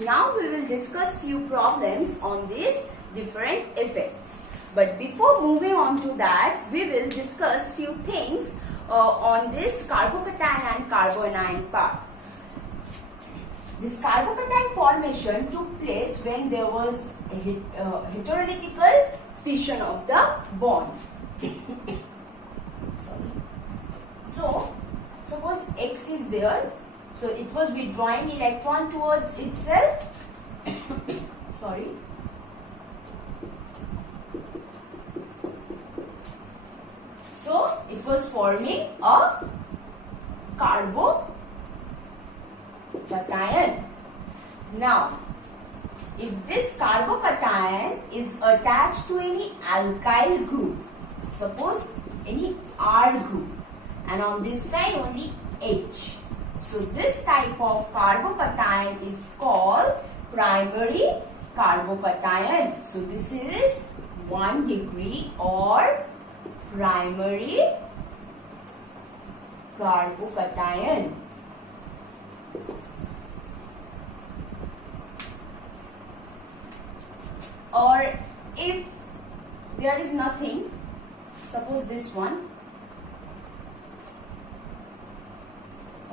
Now we will discuss few problems on these different effects. But before moving on to that, we will discuss few things on this carbocation and carbanion part. This carbocation formation took place when there was a heterolytical fission of the bond. Sorry. So, suppose X is there. So, it was withdrawing electron towards itself. Sorry. So, it was forming a carbocation. Now, if this carbocation is attached to any alkyl group, suppose any R group, and on this side only H. So, this type of carbocation is called primary carbocation. So, this is 1 degree or primary carbocation. Or if there is nothing, suppose this one.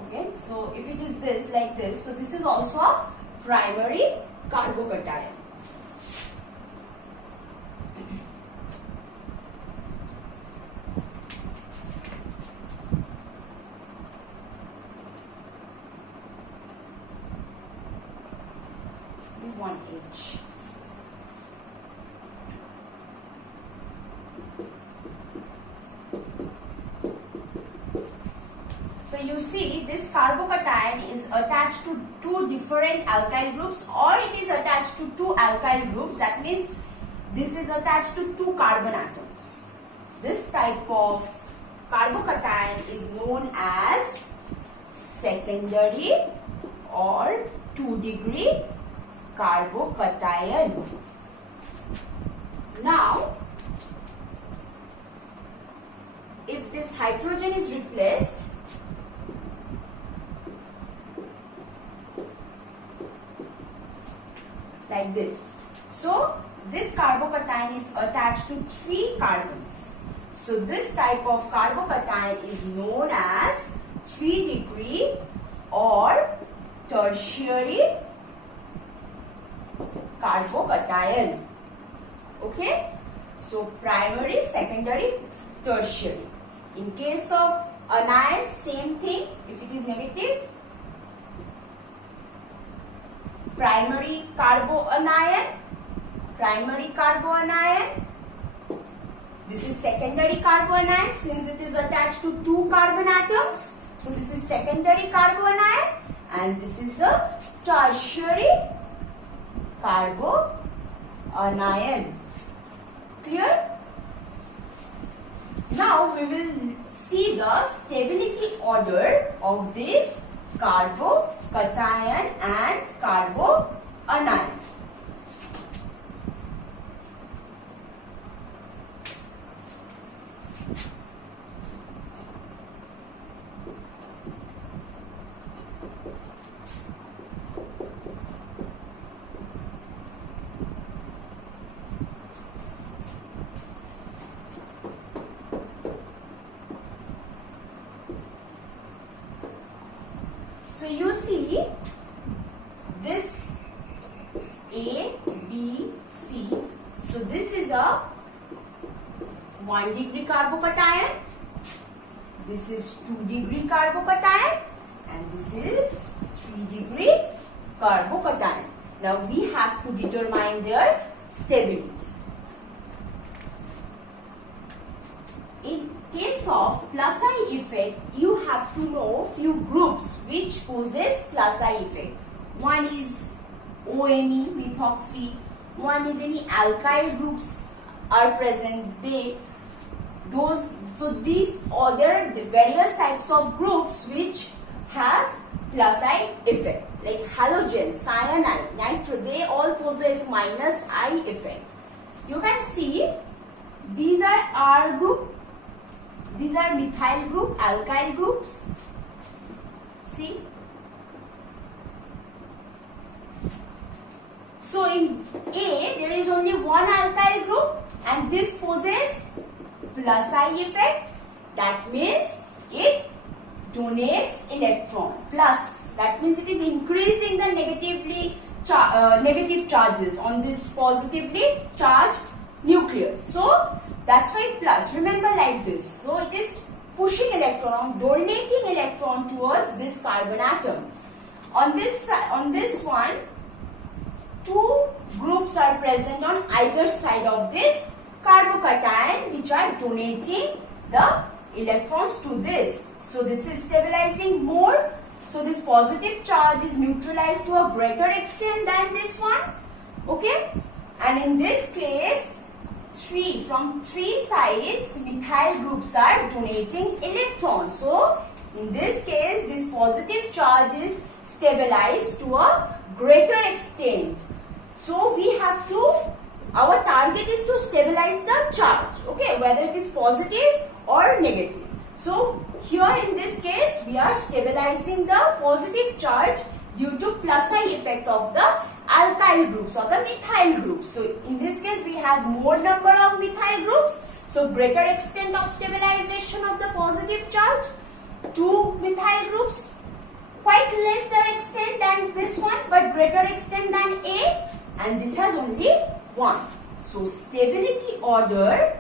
Okay, so if it is this like this, so this is also a primary carbocation. One H. So you see this carbocation is attached to two different alkyl groups, or it is attached to two alkyl groups. That means this is attached to two carbon atoms. This type of carbocation is known as secondary or 2-degree carbocation. Now, if this hydrogen is replaced, like this. So, this carbocation is attached to 3 carbons. So, this type of carbocation is known as 3-degree or tertiary carbocation. Okay? So, primary, secondary, tertiary. In case of anion, same thing. If it is negative, primary carboanion, this is secondary carboanion since it is attached to 2 carbon atoms. So, this is secondary carboanion and this is a tertiary carboanion. Clear? Now, we will see the stability order of this carbocation and carbanion. So you see this A, B, C. So this is a 1-degree carbocation. This is 2-degree carbocation and this is 3-degree carbocation. Now we have to determine their stability. In case of plus I effect, you have to know few groups which possess plus I effect. One is OMe, methoxy. One is any alkyl groups are present. So these other various types of groups which have plus I effect, like halogen, cyanide, nitro. They all possess minus I effect. You can see these are R group. These are methyl group, alkyl groups. See? So in A, there is only one alkyl group and this poses plus I effect. That means it donates electron. Plus, that means it is increasing the negative charges on this positively charged nucleus. So that's why plus. Remember like this. So it is pushing electron, donating electron towards this carbon atom. On this one, two groups are present on either side of this carbocation, which are donating the electrons to this. So this is stabilizing more. So this positive charge is neutralized to a greater extent than this one. Okay. And in this case, from three sides, methyl groups are donating electrons. So in this case, this positive charge is stabilized to a greater extent. So we have to, our target is to stabilize the charge, okay, whether it is positive or negative. So here in this case, we are stabilizing the positive charge due to plus I effect of the alkyl groups or the methyl groups. So in this case, we have more number of methyl groups. So greater extent of stabilization of the positive charge. Two methyl groups, quite lesser extent than this one, but greater extent than A. And this has only one. So stability order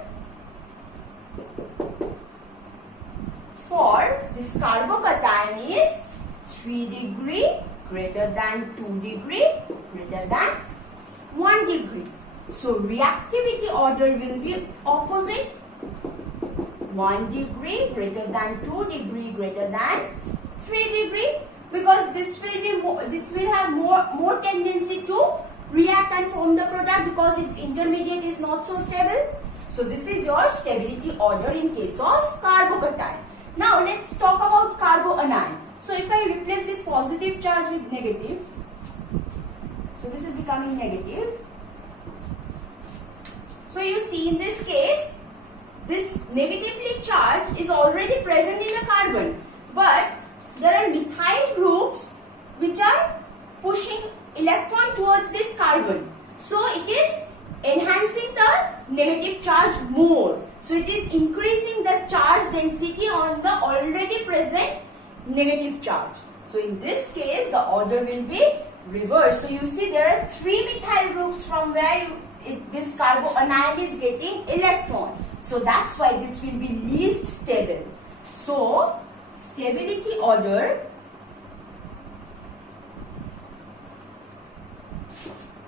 for this carbocation is 3 degree greater than 2 degree greater than 1 degree. So reactivity order will be opposite. 1 degree greater than 2 degree greater than 3 degree, because this will have more tendency to react and form the product because its intermediate is not so stable. So this is your stability order in case of carbocation. Now let's talk about carboanion. So if I replace this positive charge with negative, so this is becoming negative. So you see in this case, this negatively charged is already present in the carbon, but there are methyl groups which are pushing electron towards this carbon. So it is enhancing the negative charge more. So it is increasing the charge density on the already present negative charge. So in this case, the order will be reversed. So you see there are 3 methyl groups from where this carboanion is getting electron. So that's why this will be least stable. So stability order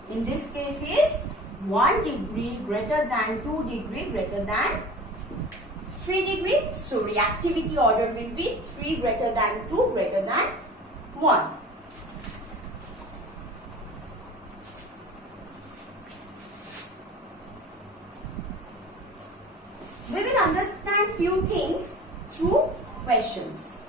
in this case is 1 degree greater than 2 degree greater than 3 degree. So reactivity order will be 3 greater than 2 greater than 1. We will understand few things through questions.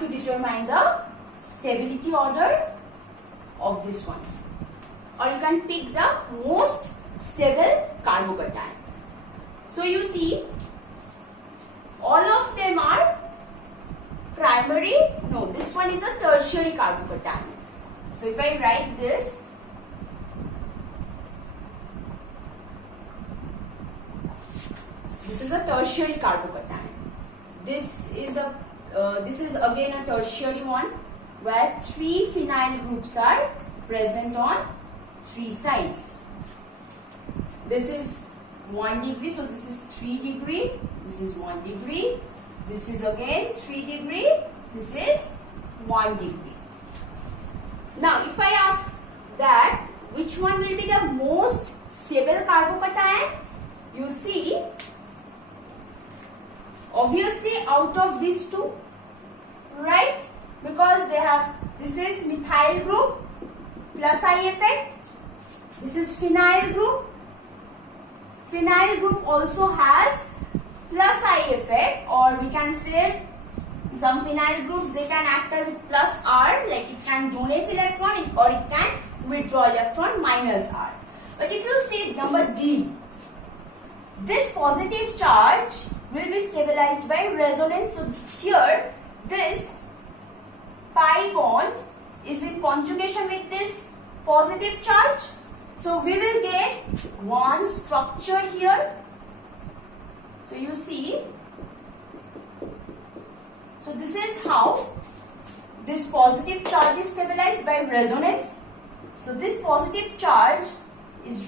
To determine the stability order of this one, or you can pick the most stable carbocation. So you see all of them are primary, no, this one is a tertiary carbocation. So if I write this, this is a tertiary carbocation. This is again a tertiary one where 3 phenyl groups are present on 3 sides. This is 1 degree, so this is 3 degree, this is 1 degree, this is again 3 degree, this is 1 degree. Now if I ask that which one will be the most stable carbocation, you see obviously out of these two, right? This is methyl group plus I effect. This is phenyl group. Phenyl group also has plus I effect, or we can say some phenyl groups, they can act as plus R, like it can donate electron or it can withdraw electron minus R. But if you see number D, this positive charge will be stabilized by resonance. So here this pi bond is in conjugation with this positive charge. So we will get one structure here. So you see, so this is how this positive charge is stabilized by resonance. So this positive charge is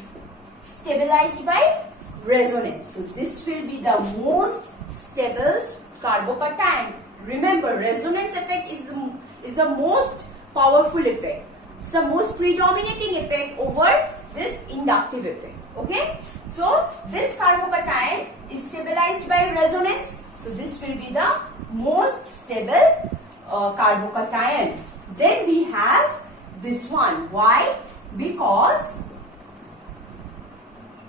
stabilized by resonance. So this will be the most stable carbocation. Remember, resonance effect is the most powerful effect. It's the most predominating effect over this inductive effect. Okay? So this carbocation is stabilized by resonance. So this will be the most stable carbocation. Then we have this one. Why? Because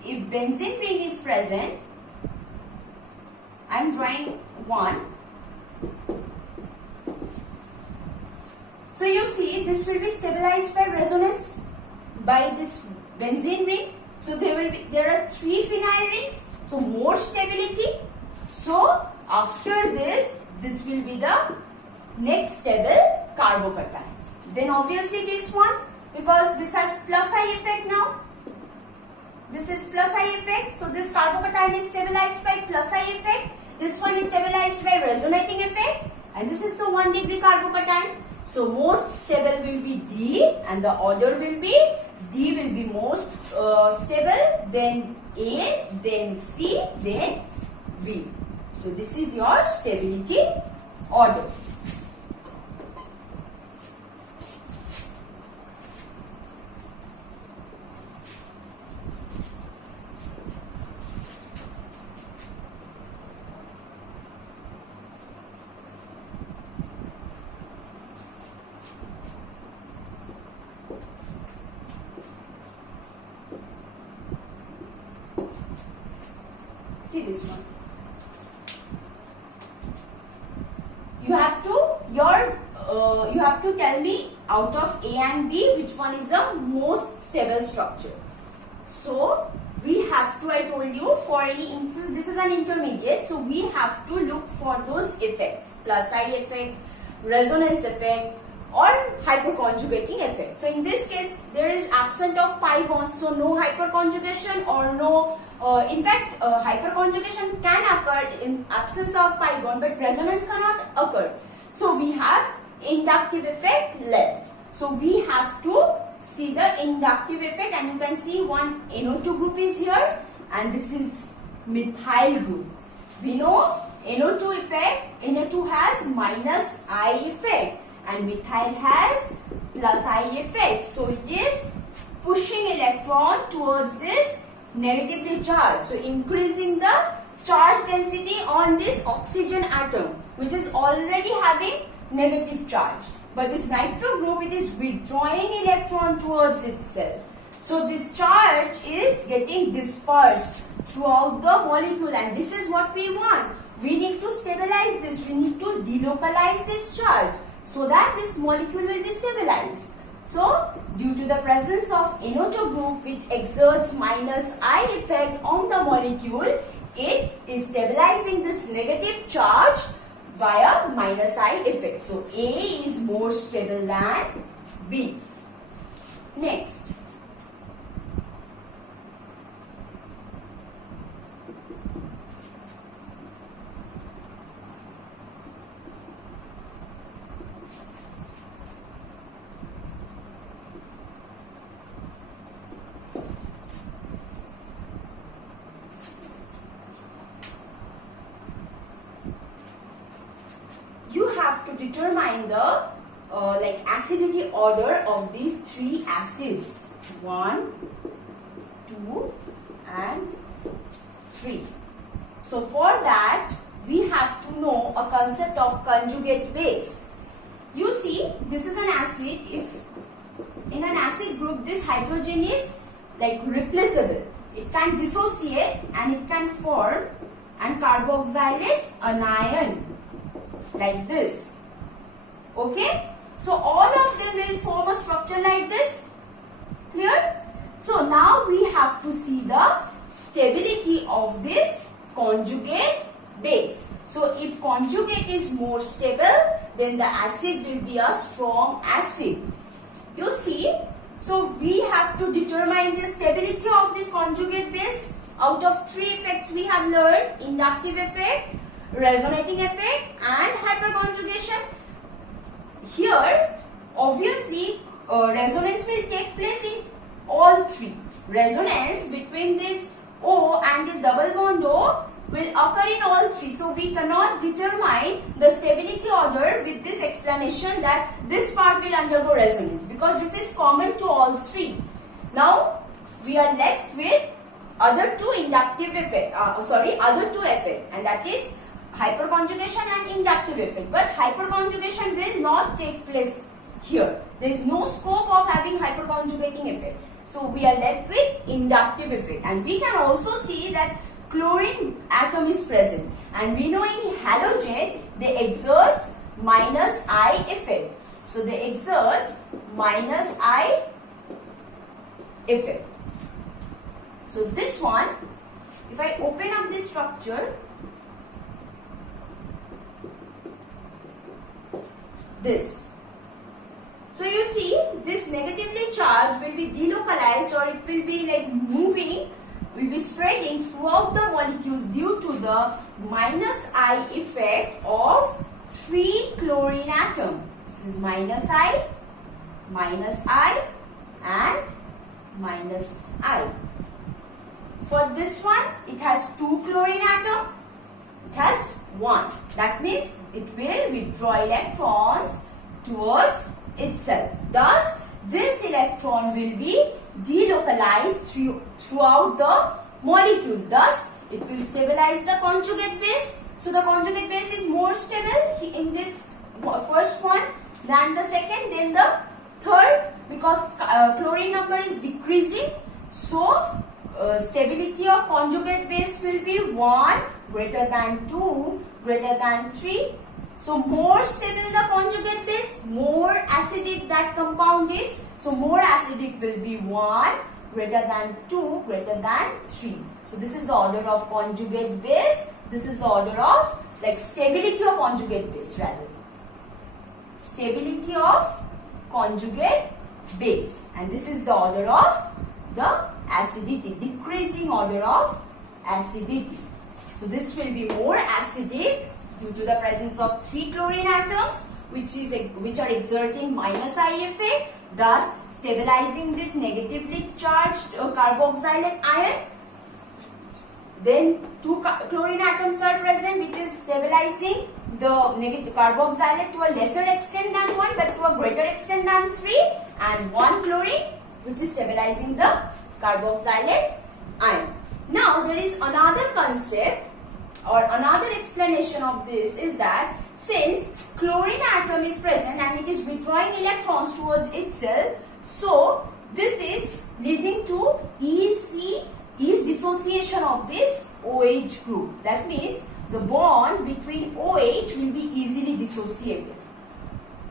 if benzene ring is present, I am drawing one. So you see, this will be stabilized by resonance by this benzene ring. So there are 3 phenyl rings. So more stability. So after this will be the next stable carbocation. Then obviously this one, because this has plus I effect now. This is plus I effect. So this carbocation is stabilized by plus I effect. This one is stabilized by resonating effect. And this is the 1 degree carbocation. So most stable will be D, and the order will be D will be most stable, then A, then C, then B. So this is your stability order. See this one. You have to tell me out of A and B which one is the most stable structure. So we have to, I told you, for any instance, this is an intermediate, so we have to look for those effects, plus I effect, resonance effect, or hyperconjugating effect. So in this case, there is absent of pi bond, so no hyperconjugation or no, in fact, hyperconjugation can occur in absence of pi bond, but resonance cannot occur. So we have inductive effect left. So we have to see the inductive effect, and you can see one NO2 group is here, and this is methyl group. We know NO2 effect, NO2 has minus I effect, and methyl has plus I effect. So it is pushing electron towards this negatively charged. So increasing the charge density on this oxygen atom, which is already having negative charge. But this nitro group, it is withdrawing electron towards itself. So this charge is getting dispersed throughout the molecule, and this is what we want. We need to stabilize this. We need to delocalize this charge so that this molecule will be stabilized. So due to the presence of NO2 group, which exerts minus I effect on the molecule, it is stabilizing this negative charge via minus I effect. So A is more stable than B. Next. Determine the acidity order of these 3 acids, 1, 2 and 3. So for that we have to know a concept of conjugate base. You see, this is an acid. If in an acid group, this hydrogen is like replaceable. It can dissociate and it can form and carboxylate anion like this. Okay? So all of them will form a structure like this. Clear? So now we have to see the stability of this conjugate base. So if conjugate is more stable, then the acid will be a strong acid. You see, so we have to determine the stability of this conjugate base. Out of 3 effects we have learned: inductive effect, resonating effect and hyperconjugation. Here, obviously, resonance will take place in all 3. Resonance between this O and this double bond O will occur in all 3. So we cannot determine the stability order with this explanation that this part will undergo resonance, because this is common to all 3. Now we are left with other 2 inductive effect, other 2 effect, and that is hyperconjugation and inductive effect. But hyperconjugation will not take place here. There is no scope of having hyperconjugating effect. So we are left with inductive effect, and we can also see that chlorine atom is present, and we know in halogen they exert minus I effect. So they exert minus I effect. So this one, if I open up this structure, this. So you see, this negatively charged will be delocalized, or it will be like moving, will be spreading throughout the molecule due to the minus I effect of 3 chlorine atom. This is minus I, and minus I. For this one, it has 2 chlorine atom, it has 1. That means it will withdraw electrons towards itself. Thus, this electron will be delocalized throughout the molecule. Thus, it will stabilize the conjugate base. So, the conjugate base is more stable in this first one than the second, then the third, because chlorine number is decreasing. So, stability of conjugate base will be 1 greater than 2 greater than 3. So more stable the conjugate base, more acidic that compound is. So more acidic will be 1 greater than 2 greater than 3. So this is the order of conjugate base. This is the order of like stability of conjugate base rather. Stability of conjugate base. And this is the order of the acidity, decreasing order of acidity. So this will be more acidic due to the presence of 3 chlorine atoms which are exerting minus I effect, thus stabilizing this negatively charged carboxylate ion. Then 2 chlorine atoms are present which is stabilizing the negative carboxylate to a lesser extent than 1 but to a greater extent than 3, and 1 chlorine which is stabilizing the carboxylate ion. Now there is another concept or another explanation of this is that since chlorine atom is present and it is withdrawing electrons towards itself, so this is leading to ease dissociation of this OH group. That means the bond between OH will be easily dissociated.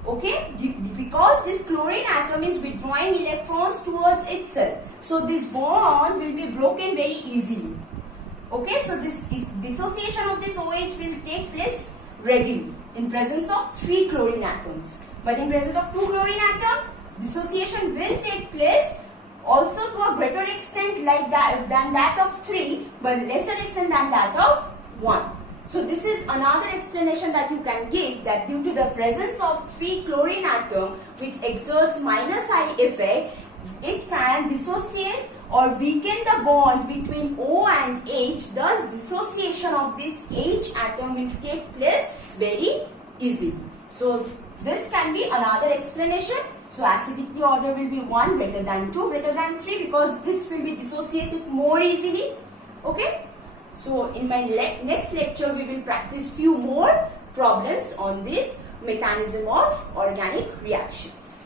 Okay, because this chlorine atom is withdrawing electrons towards itself, so this bond will be broken very easily. Okay, so this dissociation of this OH will take place readily in presence of 3 chlorine atoms. But in presence of 2 chlorine atom, dissociation will take place also to a greater extent like that than that of 3, but lesser extent than that of 1. So this is another explanation that you can give, that due to the presence of 3 chlorine atom which exerts minus I effect, it can dissociate or weaken the bond between O and H. Thus dissociation of this H atom will take place very easily. So this can be another explanation. So acidity order will be 1 greater than 2 greater than 3 because this will be dissociated more easily. Okay. So in my next lecture we will practice few more problems on this mechanism of organic reactions.